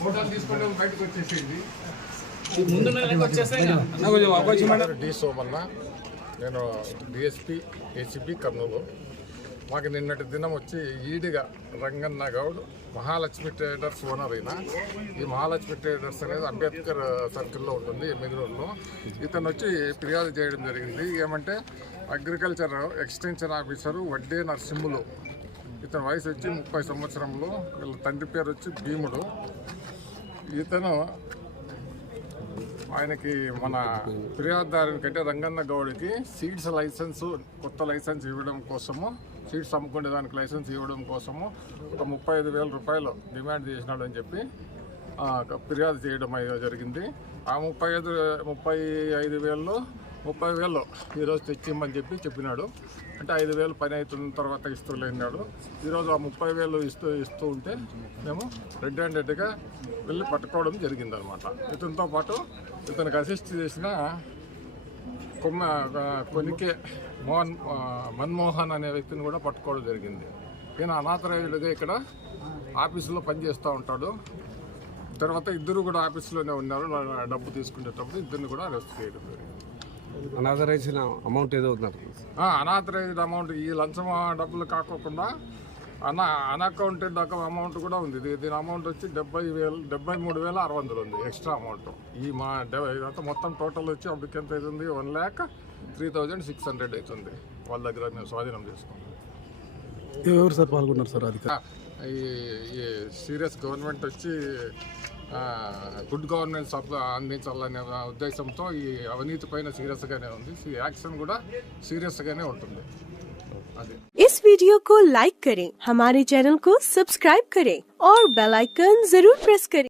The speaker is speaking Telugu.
ఫోటోలు తీసుకుంటే బయటకు వచ్చేసేది. డి సోమన్న, నేను డిఎస్పీ ఏసీపీ కర్నూలు. మాకు నిన్నటి దినం వచ్చి ఈడిగా రంగన్న గౌడ్ మహాలక్ష్మి ట్రేడర్స్ ఓనర్ అయినా. ఈ మహాలక్ష్మి ట్రేడర్స్ అనేది అంబేద్కర్ సర్కిల్లో ఉంటుంది, ఎమ్మిగనూరులో. ఇతను వచ్చి ఫిర్యాదు చేయడం జరిగింది. ఏమంటే agriculture extension officer Vadde Narasimhulu, ఇతని వయసు వచ్చి 30 సంవత్సరంలో. వీళ్ళ తండ్రి పేరు వచ్చి భీముడు. ఇతను ఆయనకి మన ఫిర్యాదుదారునికంటే రంగన్న గౌడ్కి సీడ్స్ లైసెన్సు, కొత్త లైసెన్స్ ఇవ్వడం కోసము, సీడ్స్ అమ్ముకునే దానికి లైసెన్స్ ఇవ్వడం కోసము ఒక 35,000 రూపాయలు డిమాండ్ చేసినాడు అని చెప్పి ఫిర్యాదు చేయడం జరిగింది. ఆ 35,000లో 30,000 ఈరోజు తెచ్చిమ్మని చెప్పినాడు. అంటే 5,000 పని అవుతున్న తర్వాత ఇస్తూలేనాడు. ఈరోజు ఆ 30,000 ఇస్తూ ఉంటే మేము రెడ్ హ్యాండెడ్గా వెళ్ళి పట్టుకోవడం జరిగిందనమాట. ఇతనితో పాటు ఇతనికి అసిస్ట్ చేసిన కొనికే మన్మోహన్ అనే వ్యక్తిని కూడా పట్టుకోవడం జరిగింది. ఈయన అనాథరాయుడుగా ఇక్కడ ఆఫీసులో పనిచేస్తూ ఉంటాడు. తర్వాత ఇద్దరు కూడా ఆఫీసులోనే ఉన్నారు. డబ్బు తీసుకునేటప్పుడు ఇద్దరిని కూడా అరెస్ట్ చేయడం జరిగింది. అనాథరైజ్డ్ అమౌంట్ ఏదో ఉన్నారు. అనాథరైజ్డ్ అమౌంట్ ఈ లంచం డబ్బులు కాకోకుండా అన్అకౌంటెడ్ అమౌంట్ కూడా ఉంది. దీని అమౌంట్ వచ్చి 73,600 ఉంది ఎక్స్ట్రా అమౌంట్. ఇదంతా మొత్తం టోటల్ వచ్చి అప్పటికి ఎంత అవుతుంది? 1,03,600 అవుతుంది. వాళ్ళ దగ్గర మేము స్వాధీనం చేసుకున్నాం. ఎవరు సార్ పాల్గొన్నారు సార్? అది ఈ సీరియస్ గవర్నమెంట్ వచ్చి గుడ్ గవర్నెన్స్ అందించాలనే ఉద్దేశంతో ఈ అవినీతి పైన సీరియస్గానే ఉంది. యాక్షన్ కూడా సీరియస్గానే ఉంటుంది. అదే. इस वीडियो को लाइक करें, हमारे चैनल को सब्सक्राइब करें और बेल आइकन जरूर प्रेस करें।